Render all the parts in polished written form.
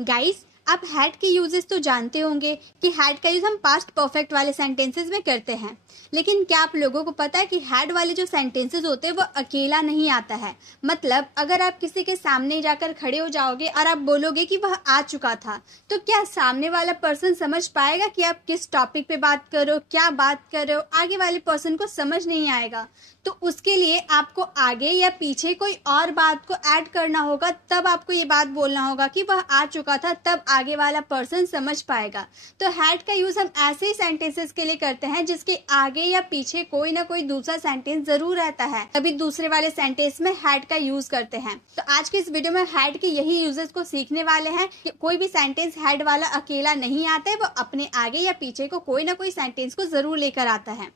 Guys, आप had के uses तो जानते होंगे कि हैड का यूज हम पास्ट परफेक्ट वाले सेंटेंसेस में करते हैं, लेकिन क्या आप लोगों को पता है कि हैड वाले जो सेंटेंसेस होते हैं वो अकेला नहीं आता है। मतलब अगर आप किसी के सामने जाकर खड़े हो जाओगे और आप बोलोगे कि वह आ चुका था, तो क्या सामने वाला पर्सन समझ पाएगा कि आप किस टॉपिक पे बात कर रहे हो, क्या बात कर रहे हो? आगे वाले पर्सन को समझ नहीं आएगा। तो उसके लिए आपको आगे या पीछे कोई और बात को ऐड करना होगा, तब आपको ये बात बोलना होगा कि वह आ चुका था, तब आगे वाला पर्सन समझ पाएगा। तो हैड का यूज हम ऐसे ही सेंटेंसेस के लिए करते हैं जिसके आगे या पीछे कोई ना कोई दूसरा सेंटेंस जरूर रहता है, तभी दूसरे वाले सेंटेंस में हैड का यूज करते हैं। तो आज के इस वीडियो में हैड के यही यूजेस को सीखने वाले हैं कि कोई भी सेंटेंस हैड वाला अकेला नहीं आता है, वो अपने आगे या पीछे को कोई ना कोई सेंटेंस को जरूर लेकर आता है।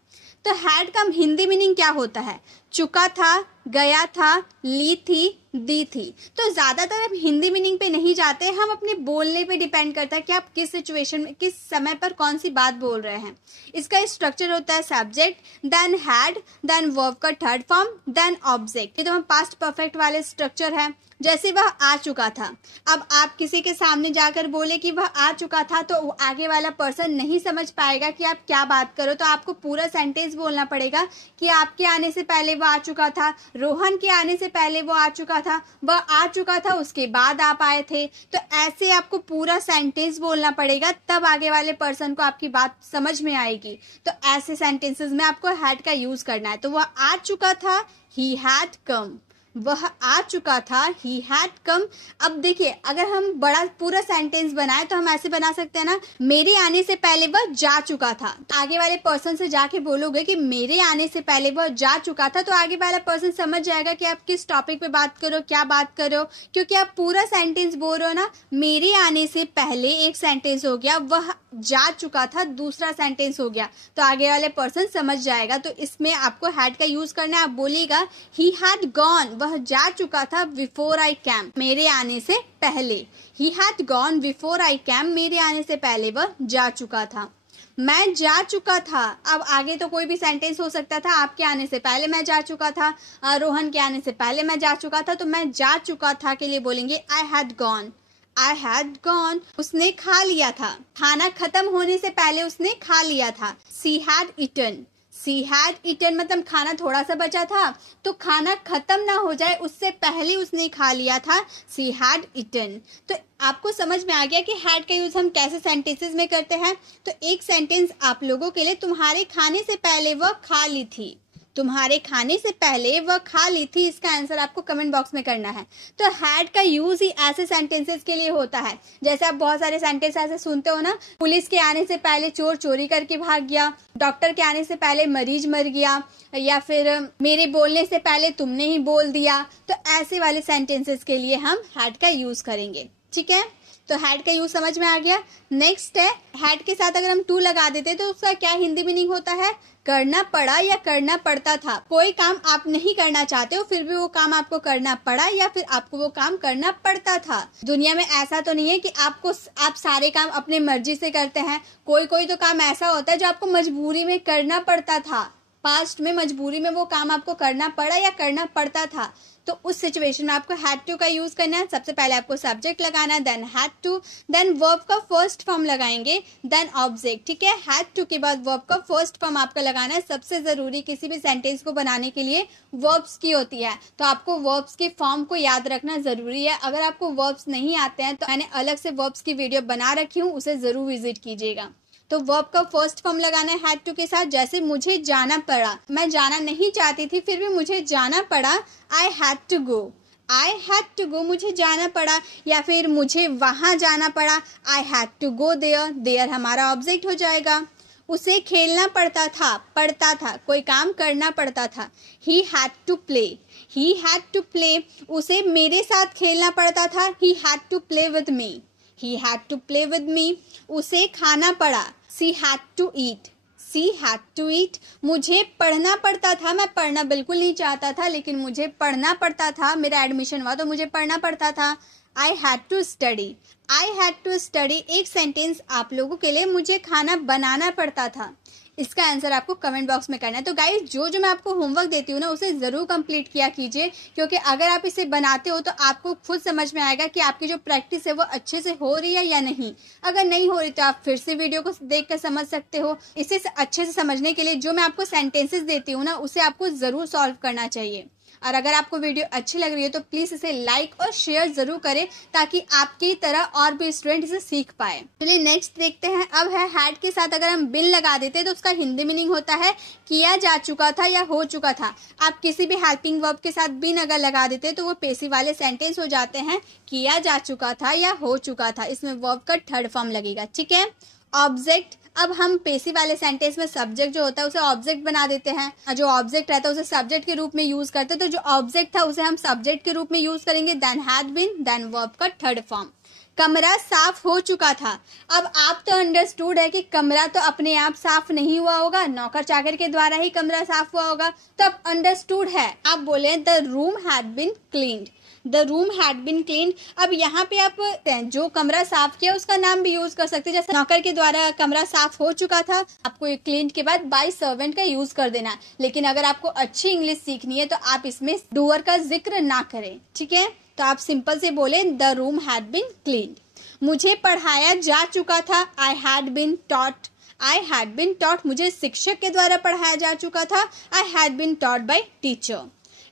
तो हैड का हिंदी मीनिंग क्या होता है? चुका था, गया था, ली थी, दी थी। तो ज्यादातर हम हिंदी मीनिंग पे नहीं जाते, हम अपने बोलने पे डिपेंड करता है कि आप किस सिचुएशन में, किस समय पर कौन सी बात बोल रहे हैं। इसका स्ट्रक्चर होता है subject, then had, then verb का थर्ड फॉर्म, देन ऑब्जेक्ट। ये तो हम पास्ट परफेक्ट वाले स्ट्रक्चर है। जैसे वह आ चुका था, अब आप किसी के सामने जाकर बोले कि वह आ चुका था, तो आगे वाला पर्सन नहीं समझ पाएगा कि आप क्या बात करो। तो आपको पूरा सेंटेंस बोलना पड़ेगा कि आपके आने से पहले वो आ चुका था, रोहन के आने से पहले वो आ चुका था, वह आ चुका था, उसके बाद आप आए थे। तो ऐसे आपको पूरा सेंटेंस बोलना पड़ेगा, तब आगे वाले पर्सन को आपकी बात समझ में आएगी। तो ऐसे सेंटेंसेस में आपको हैड का यूज करना है। तो वह आ चुका था, ही हैड कम। वह आ चुका था, ही हैड कम। अब देखिए, अगर हम बड़ा पूरा सेंटेंस बनाए तो हम ऐसे बना सकते हैं ना, मेरे आने से पहले वह जा चुका था। आगे वाले पर्सन से जाके बोलोगे कि मेरे आने से पहले वह जा चुका था, तो आगे वाला पर्सन समझ जाएगा कि आप किस टॉपिक पे बात करो, क्या बात करो, क्योंकि आप पूरा सेंटेंस बोल रहे हो ना। मेरे आने से पहले एक सेंटेंस हो गया, वह जा चुका था दूसरा सेंटेंस हो गया, तो आगे वाले पर्सन समझ जाएगा। तो इसमें आपको हैड का यूज करना है। आप बोलिएगा ही हैड गॉन, वह जा चुका था बिफोर आई कैम, मेरे आने से पहले। He had gone before I came, मेरे आने से पहले वह जा चुका था। मैं जा चुका था, अब आगे तो कोई भी सेंटेंस हो सकता था। आपके आने से पहले मैं जा चुका था, रोहन के आने से पहले मैं जा चुका था। तो मैं जा चुका था के लिए बोलेंगे I had gone. I had gone, उसने खा लिया था, खाना खत्म होने से पहले उसने खा लिया था। She had eaten, she had eaten मतलब खाना थोड़ा सा बचा था, तो खाना खत्म ना हो जाए उससे पहले उसने खा लिया था। She had eaten. तो आपको समझ में आ गया कि हैड का यूज हम कैसे सेंटेंसेस में करते हैं। तो एक सेंटेंस आप लोगों के लिए, तुम्हारे खाने से पहले वह खा ली थी। तुम्हारे खाने से पहले वह खा ली थी, इसका आंसर आपको कमेंट बॉक्स में करना है। तो हैड का यूज ही ऐसे सेंटेंसेस के लिए होता है। जैसे आप बहुत सारे सेंटेंस ऐसे सुनते हो ना, पुलिस के आने से पहले चोर चोरी करके भाग गया, डॉक्टर के आने से पहले मरीज मर गया, या फिर मेरे बोलने से पहले तुमने ही बोल दिया। तो ऐसे वाले सेंटेंसेस के लिए हम हैड का यूज करेंगे। ठीक है, तो हैड का यूज समझ में आ गया। नेक्स्ट है, हैड के साथ अगर हम टू लगा देते तो उसका क्या हिंदी मीनिंग होता है? करना पड़ा या करना पड़ता था। कोई काम आप नहीं करना चाहते हो, फिर भी वो काम आपको करना पड़ा, या फिर आपको वो काम करना पड़ता था। दुनिया में ऐसा तो नहीं है कि आप सारे काम अपने मर्जी से करते हैं। कोई कोई तो काम ऐसा होता है जो आपको मजबूरी में करना पड़ता था। पास्ट में मजबूरी में वो काम आपको करना पड़ा या करना पड़ता था। तो उस सिचुएशन में आपको हैड टू का यूज करना है। सबसे पहले आपको सब्जेक्ट लगाना है, then had to, then verb का फर्स्ट फॉर्म लगाएंगे, देन ऑब्जेक्ट। ठीक है, हैड टू के बाद वर्ब का फर्स्ट फॉर्म आपका लगाना है। सबसे जरूरी किसी भी सेंटेंस को बनाने के लिए वर्ब्स की होती है, तो आपको वर्ब्स के फॉर्म को याद रखना जरूरी है। अगर आपको वर्ब्स नहीं आते हैं तो मैंने अलग से वर्ब्स की वीडियो बना रखी हूँ, उसे जरूर विजिट कीजिएगा। तो वर्ब का फर्स्ट फॉर्म लगाना है हैड टू के साथ। जैसे मुझे जाना पड़ा, मैं जाना नहीं चाहती थी फिर भी मुझे जाना पड़ा, I had to go. I had to go, मुझे जाना पड़ा। या फिर मुझे वहां जाना पड़ा, I had to go there. There हमारा ऑब्जेक्ट हो जाएगा। उसे खेलना पड़ता था, कोई काम करना पड़ता था। He had to play, he had to play, उसे मेरे साथ खेलना पड़ता था। He had to play with me, he had to play with me। उसे खाना पड़ा, she had to eat, she had to eat। मुझे पढ़ना पड़ता था, मैं पढ़ना बिल्कुल नहीं चाहता था लेकिन मुझे पढ़ना पड़ता था, मेरा एडमिशन हुआ तो मुझे पढ़ना पड़ता था। I had to study, I had to study। एक सेंटेंस आप लोगों के लिए, मुझे खाना बनाना पड़ता था। इसका आंसर आपको कमेंट बॉक्स में करना है। तो गाइस जो जो मैं आपको होमवर्क देती हूँ ना उसे ज़रूर कंप्लीट किया कीजिए, क्योंकि अगर आप इसे बनाते हो तो आपको खुद समझ में आएगा कि आपकी जो प्रैक्टिस है वो अच्छे से हो रही है या नहीं। अगर नहीं हो रही तो आप फिर से वीडियो को देख कर समझ सकते हो। इसे अच्छे से समझने के लिए जो मैं आपको सेंटेंसेस देती हूँ ना उसे आपको ज़रूर सॉल्व करना चाहिए। और अगर आपको वीडियो अच्छी लग रही है तो प्लीज़ इसे लाइक और शेयर ज़रूर करें, ताकि आपकी तरह और भी स्टूडेंट इसे सीख पाए। चलिए नेक्स्ट देखते हैं। अब है हैड के साथ अगर हम बिन लगा देते हैं तो उसका हिंदी मीनिंग होता है किया जा चुका था या हो चुका था। आप किसी भी हेल्पिंग वर्ब के साथ बिन अगर लगा देते हैं तो वो पैसिव वाले सेंटेंस हो जाते हैं, किया जा चुका था या हो चुका था। इसमें वर्ब का थर्ड फॉर्म लगेगा, ठीक है। ऑब्जेक्ट, अब हम पैसिव वाले सेंटेंस में सब्जेक्ट जो होता है उसे ऑब्जेक्ट बना देते हैं। जो ऑब्जेक्ट रहता है उसे सब्जेक्ट के रूप में यूज करते हैं, तो जो ऑब्जेक्ट था उसे हम सब्जेक्ट के रूप में यूज करेंगे। Then had been, then verb का थर्ड फॉर्म। कमरा साफ हो चुका था। अब आप तो अंडरस्टूड है कि कमरा तो अपने आप साफ नहीं हुआ होगा, नौकर चाकर के द्वारा ही कमरा साफ हुआ होगा। तो अब अंडरस्टूड है, आप बोले the room had been cleaned, the room had been cleaned. अब यहाँ पे आप जो कमरा साफ किया उसका नाम भी यूज कर सकते हैं, जैसे नौकर के द्वारा कमरा साफ हो चुका था, आपको क्लीन्ड के बाद बाय सर्वेंट का यूज कर देना। लेकिन अगर आपको अच्छी इंग्लिश सीखनी है तो आप इसमें डूअर का जिक्र ना करें, ठीक है। तो आप सिंपल से बोले the room had been cleaned. मुझे पढ़ाया जा चुका था, I had been taught, I had been taught. मुझे शिक्षक के द्वारा पढ़ाया जा चुका था, I had been taught by teacher.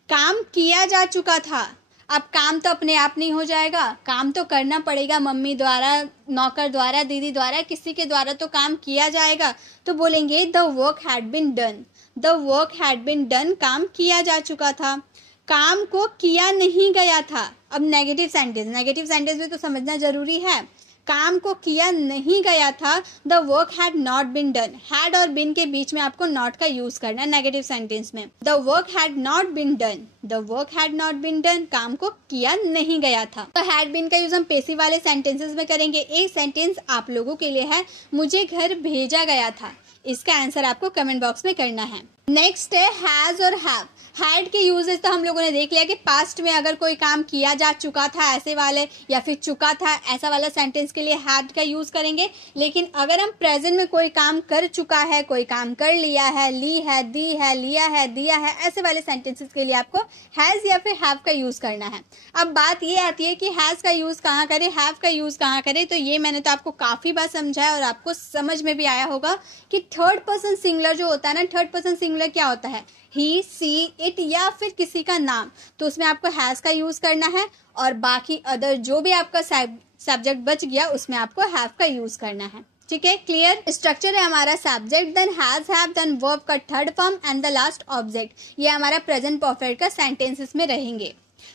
काम किया जा चुका था। अब काम तो अपने आप नहीं हो जाएगा, काम तो करना पड़ेगा, मम्मी द्वारा, नौकर द्वारा, दीदी द्वारा, किसी के द्वारा तो काम किया जाएगा। तो बोलेंगे the work had been done, the work had been done. काम किया जा चुका था। काम को किया नहीं गया था। अब नेगेटिव सेंटेंस में तो समझना जरूरी है। काम को किया नहीं गया था, the work had not been done. Had और बिन के बीच में आपको नॉट का यूज करना है नेगेटिव सेंटेंस में। The work had not been done, the work had not been done. काम को किया नहीं गया था। तो हैड बिन का यूज हम पैसिव वाले सेंटेंसेस में करेंगे। एक सेंटेंस आप लोगों के लिए है, मुझे घर भेजा गया था। इसका आंसर आपको कमेंट बॉक्स में करना है। नेक्स्ट है हैज और हैव। हैड के यूजेस तो हम लोगों ने देख लिया कि पास्ट में अगर कोई काम किया जा चुका था ऐसे वाले, या फिर चुका था ऐसा वाला सेंटेंस के लिए हैड का यूज करेंगे। लेकिन अगर हम प्रेजेंट में कोई काम कर चुका है, कोई काम कर लिया है, ली है, दी है, लिया है, दिया है, ऐसे वाले सेंटेंसेस के लिए आपको हैज या फिर हैव का यूज करना है। अब बात ये आती है कि हैज का यूज कहाँ करें, हैव का यूज कहाँ करें। तो ये मैंने तो आपको काफी बार समझाया और आपको समझ में भी आया होगा कि थर्ड पर्सन सिंगुलर जो होता है ना, थर्ड पर्सन सिंगुलर क्या होता है, ही, सी, इट या फिर किसी का नाम, तो उसमें आपको हैज का यूज करना है। और बाकी अदर जो भी आपका सब्जेक्ट बच गया उसमें आपको हैव का यूज करना है, ठीक है। क्लियर। स्ट्रक्चर है हमारा subject, then has, have, then verb का third form and the last object. ये हमारा प्रेजेंट परफेक्ट का सेंटेंसेस में रहेंगे।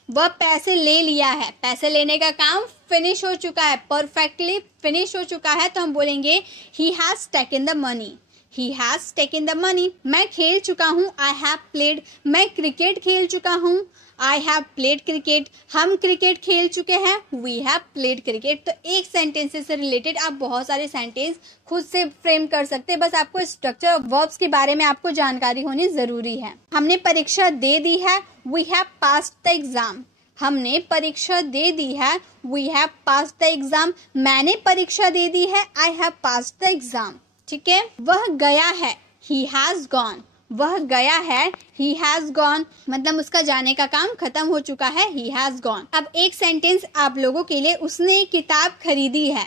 वह पैसे ले लिया है, पैसे लेने का काम फिनिश हो चुका है, परफेक्टली फिनिश हो चुका है। तो हम बोलेंगे he has taken the money, he has taken the money. मैं खेल चुका हूँ, आई हैव प्लेड, मैं क्रिकेट खेल चुका हूँ, आई हैव प्लेड क्रिकेट। हम क्रिकेट खेल चुके हैं, वी हैव प्लेड क्रिकेट। तो एक सेंटेंस से रिलेटेड आप बहुत सारे सेंटेंस खुद से फ्रेम कर सकते हैं, बस आपको स्ट्रक्चर ऑफ वर्ब्स के बारे में आपको जानकारी होनी जरूरी है। हमने परीक्षा दे दी है, we have passed the exam, हमने परीक्षा दे दी है, we have passed the exam. मैंने परीक्षा दे दी है, I have passed the exam, ठीक है। वह गया है, ही हैज गॉन, वह गया है, ही हैज गॉन, मतलब उसका जाने का काम खत्म हो चुका है, ही हैज गॉन। अब एक सेंटेंस आप लोगों के लिए, उसने एक किताब खरीदी है,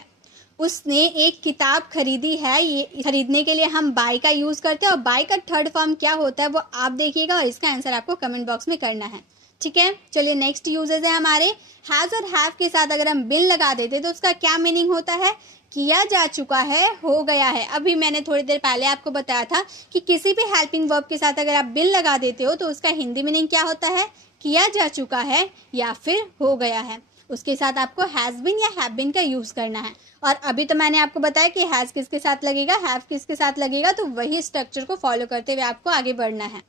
उसने एक किताब खरीदी है। ये खरीदने के लिए हम बाय का यूज करते हैं और बाय का थर्ड फॉर्म क्या होता है वो आप देखिएगा और इसका आंसर आपको कमेंट बॉक्स में करना है, ठीक है। चलिए नेक्स्ट यूजेस है हमारे। हैज और हैव के साथ अगर हम बिन लगा देते तो उसका क्या मीनिंग होता है, किया जा चुका है, हो गया है। अभी मैंने थोड़ी देर पहले आपको बताया था कि किसी भी हेल्पिंग वर्ब के साथ अगर आप बिन लगा देते हो तो उसका हिंदी मीनिंग क्या होता है, किया जा चुका है या फिर हो गया है। उसके साथ आपको हैज बिन या हैव बिन का यूज करना है। और अभी तो मैंने आपको बताया कि हैज किसके साथ लगेगा, हैव किसके साथ लगेगा, तो वही स्ट्रक्चर को फॉलो करते हुए आपको आगे बढ़ना है।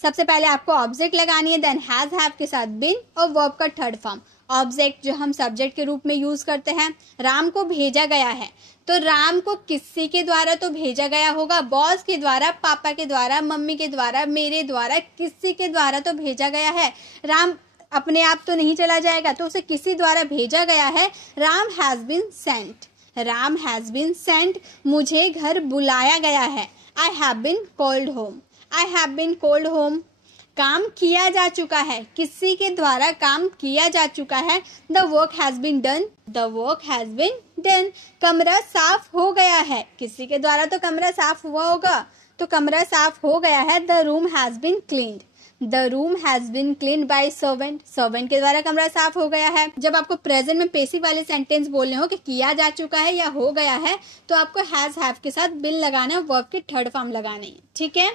सबसे पहले आपको ऑब्जेक्ट लगानी है, देन हैज हैव के साथ बिन और वर्ब का थर्ड फॉर्म। ऑब्जेक्ट जो हम सब्जेक्ट के रूप में यूज करते हैं। राम को भेजा गया है, तो राम को किसी के द्वारा तो भेजा गया होगा, बॉस के द्वारा, पापा के द्वारा, मम्मी के द्वारा, मेरे द्वारा, किसी के द्वारा तो भेजा गया है। राम अपने आप तो नहीं चला जाएगा, तो उसे किसी द्वारा भेजा गया है। Ram has been sent, Ram has been sent, मुझे घर बुलाया गया है। I have been called home, I have been called home. काम किया जा चुका है, किसी के द्वारा काम किया जा चुका है। The work has been done, the work has been done. कमरा साफ हो गया है, किसी के द्वारा तो कमरा साफ हुआ होगा, तो कमरा साफ हो गया है। The room has been cleaned, the room has been cleaned by servant, servant के द्वारा कमरा साफ हो गया है। जब आपको प्रेजेंट में पेसिव वाले सेंटेंस बोलने हो कि किया जा चुका है या हो गया है, तो आपको हैज हैव के साथ बिन लगाना है, वर्ब की थर्ड फॉर्म लगानी है। ठीक है,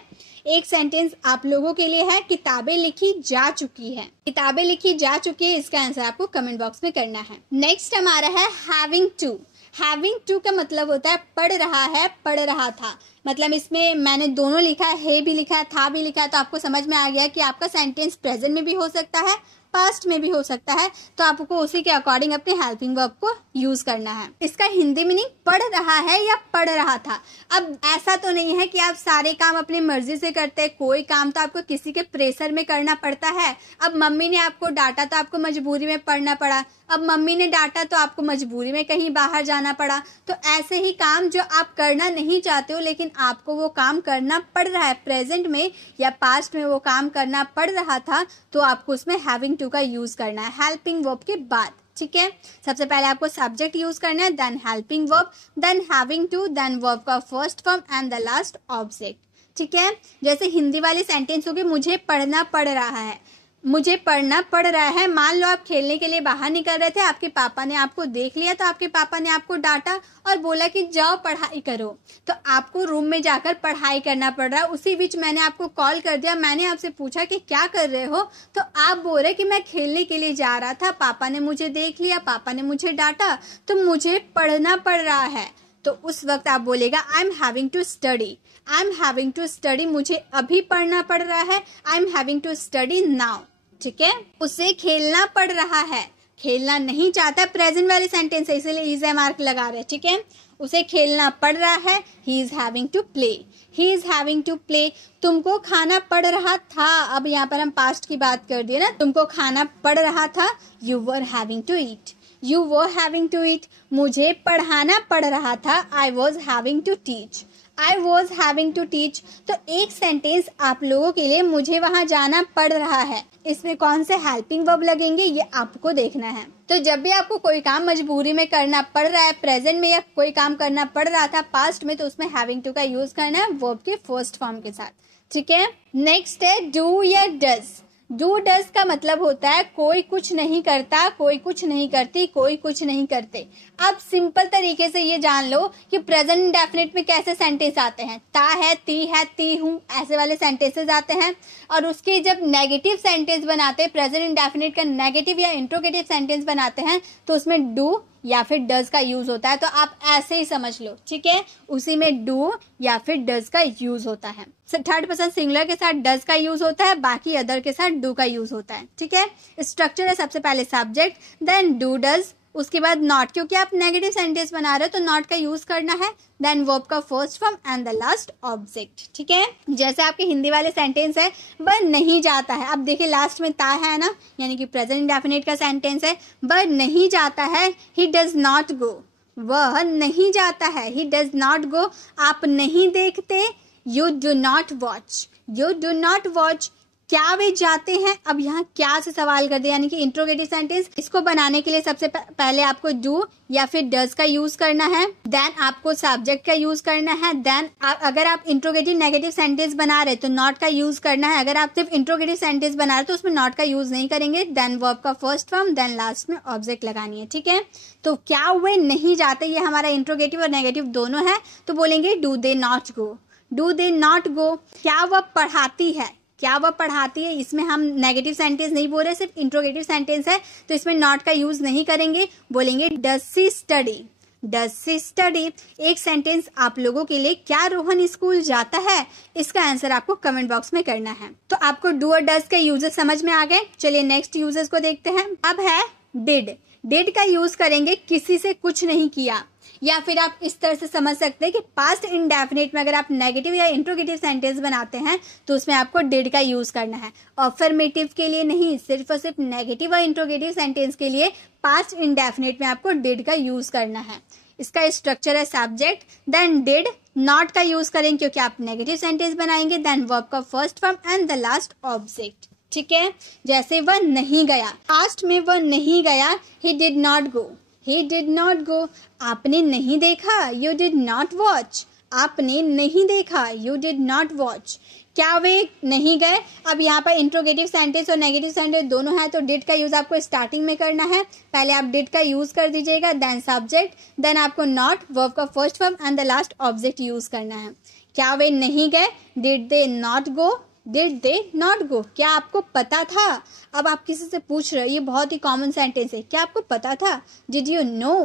एक सेंटेंस आप लोगों के लिए है, किताबें लिखी जा चुकी है। किताबें लिखी जा चुकी है, इसका आंसर आपको कमेंट बॉक्स में करना है। नेक्स्ट हमारा है हैविंग टू। हैविंग टू का मतलब होता है पढ़ रहा है, पढ़ रहा था। मतलब इसमें मैंने दोनों लिखा है भी लिखा है, था भी लिखा है, तो आपको समझ में आ गया कि आपका सेंटेंस प्रेजेंट में भी हो सकता है, पास्ट में भी हो सकता है, तो आपको उसी के अकॉर्डिंग अपने हेल्पिंग वर्ब को यूज करना है। इसका हिंदी मीनिंग पढ़ रहा है या पढ़ रहा था। अब ऐसा तो नहीं है कि आप सारे काम अपनी मर्जी से करते हैं, कोई काम तो आपको किसी के प्रेशर में करना पड़ता है। अब मम्मी ने आपको डांटा तो आपको मजबूरी में पढ़ना पड़ा, अब मम्मी ने डांटा तो आपको मजबूरी में कहीं बाहर जाना पड़ा। तो ऐसे ही काम जो आप करना नहीं चाहते हो लेकिन आपको वो काम करना पड़ रहा है, प्रेजेंट में या पास्ट में वो काम करना पड़ रहा था, तो आपको उसमें हैविंग टू का यूज करना है हेल्पिंग वर्ब के बाद। ठीक है, सबसे पहले आपको सब्जेक्ट यूज करना है, then helping verb, then having to, then verb का first form and the last object. ठीक है, जैसे हिंदी वाले सेंटेंस हो गए, मुझे पढ़ना पड़ रहा है, मुझे पढ़ना पड़ रहा है। मान लो आप खेलने के लिए बाहर निकल रहे थे, आपके पापा ने आपको देख लिया, तो आपके पापा ने आपको डांटा और बोला कि जाओ पढ़ाई करो, तो आपको रूम में जाकर पढ़ाई करना पड़ रहा है। उसी बीच मैंने आपको कॉल कर दिया, मैंने आपसे पूछा कि क्या कर रहे हो, तो आप बोल रहे कि मैं खेलने के लिए जा रहा था, पापा ने मुझे देख लिया, पापा ने मुझे डांटा, तो मुझे पढ़ना पड़ रहा है। तो उस वक्त आप बोलेगा I am having to study, I am having to study, मुझे अभी पढ़ना पड़ रहा है, I am having to study now. ठीक है, उसे खेलना पड़ रहा है, खेलना नहीं चाहता, प्रेजेंट वाले सेंटेंस है इसलिए इज ए मार्क लगा रहे हैं। ठीक है, उसे खेलना पड़ रहा है, he is having to play, he is having to play. तुमको खाना पड़ रहा था, अब यहाँ पर हम पास्ट की बात कर दिए ना, तुमको खाना पड़ रहा था, you were having to eat, you were having to eat. मुझे पढ़ाना पड़ रहा था, I was having to teach, I was having to teach. तो एक सेंटेंस आप लोगों के लिए मुझे वहां जाना पड़ रहा है, इसमें कौन से हेल्पिंग वर्ब लगेंगे ये आपको देखना है। तो जब भी आपको कोई काम मजबूरी में करना पड़ रहा है प्रेजेंट में, या कोई काम करना पड़ रहा था पास्ट में, तो उसमें हैविंग टू का यूज करना है वर्ब के फर्स्ट फॉर्म के साथ। ठीक है, नेक्स्ट है डू या डज। डू डज का मतलब होता है कोई कुछ नहीं करता, कोई कुछ नहीं करती, कोई कुछ नहीं करते। अब सिंपल तरीके से ये जान लो कि प्रेजेंट इंडेफिनिट में कैसे सेंटेंस आते हैं, ता है, ती हूँ, ऐसे वाले सेंटेंसेस आते हैं। और उसके जब नेगेटिव सेंटेंस बनाते हैं, प्रेजेंट इंडेफिनिट का नेगेटिव या इंट्रोगेटिव सेंटेंस बनाते हैं, तो उसमें डू या फिर डज का यूज होता है। तो आप ऐसे ही समझ लो, ठीक है, उसी में डू या फिर डज का यूज होता है। थर्ड पर्सन सिंगुलर के साथ डज का यूज होता है, बाकी अदर के साथ डू का यूज होता है। ठीक है, स्ट्रक्चर है सबसे पहले सब्जेक्ट, देन डू डज, उसके बाद नॉट, क्योंकि आप नेगेटिव सेंटेंस बना रहे हो तो नॉट का यूज करना है, देन वर्ब का first form and the last object. ठीक है, जैसे आपके हिंदी वाले सेंटेंस है वह नहीं जाता है, अब देखिए लास्ट में ता है ना, यानी कि प्रेजेंट इंडेफिनिट का सेंटेंस है, वह नहीं जाता है, ही डज नॉट गो, वह नहीं जाता है, ही डज नॉट गो। आप नहीं देखते, you do not watch, you do not watch. क्या वे जाते हैं, अब यहाँ क्या से सवाल कर दे, यानी कि इंट्रोगेटिव सेंटेंस। इसको बनाने के लिए सबसे पहले आपको डू या फिर डज का यूज करना है, देन आपको सब्जेक्ट का यूज करना है, देन अगर आप इंट्रोगेटिव नेगेटिव सेंटेंस बना रहे तो नॉट का यूज करना है, अगर आप सिर्फ इंट्रोगेटिव सेंटेंस बना रहे तो उसमें नॉट का यूज नहीं करेंगे, देन वर्ब का फर्स्ट फॉर्म, देन लास्ट में ऑब्जेक्ट लगानी है। ठीक है, तो क्या वे नहीं जाते, ये हमारा इंट्रोगेटिव और नेगेटिव दोनों है, तो बोलेंगे do they not go, do they not go. क्या वह पढ़ाती है, क्या वह पढ़ाती है, इसमें हम नेगेटिव सेंटेंस नहीं बोल रहे, सिर्फ इंट्रोगेटिव सेंटेंस है, तो इसमें नॉट का यूज नहीं करेंगे, बोलेंगे does she study, does she study. एक सेंटेंस आप लोगों के लिए, क्या रोहन स्कूल जाता है, इसका आंसर आपको कमेंट बॉक्स में करना है। तो आपको डू और डज के यूजेस समझ में आ गए, चलिए नेक्स्ट यूजेस को देखते हैं। अब है डिड। डिड का यूज करेंगे किसी से कुछ नहीं किया, या फिर आप इस तरह से समझ सकते हैं कि पास्ट इंडेफिनिट में अगर आप नेगेटिव या इंट्रोगेटिव सेंटेंस बनाते हैं तो उसमें आपको डिड का यूज करना है। अफर्मेटिव के लिए नहीं, सिर्फ और सिर्फ नेगेटिव और इंट्रोगेटिव सेंटेंस के लिए पास्ट इंडेफिनिट में आपको डिड का यूज करना है। इसका स्ट्रक्चर है सब्जेक्ट, देन डिड, नॉट का यूज करेंगे क्योंकि आप नेगेटिव सेंटेंस बनाएंगे, देन वर्ब का first form and the last object. ठीक है, जैसे वह नहीं गया, पास्ट में वह नहीं गया, he did not go, he did not go. आपने नहीं देखा, यू डिड नॉट वॉच, आपने नहीं देखा, यू डिड नॉट वॉच। क्या वे नहीं गए? अब यहाँ पर इंट्रोगेटिव सेंटेंस और नेगेटिव सेंटेंस दोनों है, तो डिड का यूज आपको स्टार्टिंग में करना है। पहले आप डिड का यूज कर दीजिएगा, देन सब्जेक्ट, देन आपको नॉट, वर्ब का first form and the last object use करना है। क्या वे नहीं गए? Did they not go, did they not go. क्या आपको पता था? अब आप किसी से पूछ रहे हो, ये बहुत ही कॉमन सेंटेंस है, क्या आपको पता था? Did you know,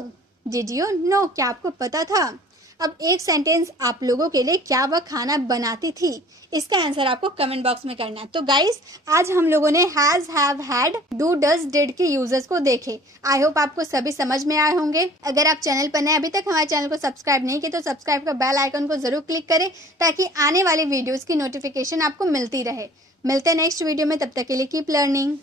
did you know, क्या आपको पता था? अब एक सेंटेंस आप लोगों के लिए, क्या वह खाना बनाती थी, इसका आंसर आपको कमेंट बॉक्स में करना है। तो गाइस, आज हम लोगों ने has, have, had, do, does, did के यूजेस को देखे। आई होप आपको सभी समझ में आए होंगे। अगर आप चैनल पर नए, अभी तक हमारे चैनल को सब्सक्राइब नहीं किए तो सब्सक्राइब का बेल आइकन को जरूर क्लिक करें ताकि आने वाली वीडियोज की नोटिफिकेशन आपको मिलती रहे। मिलते हैं नेक्स्ट वीडियो में, तब तक के लिए कीप लर्निंग।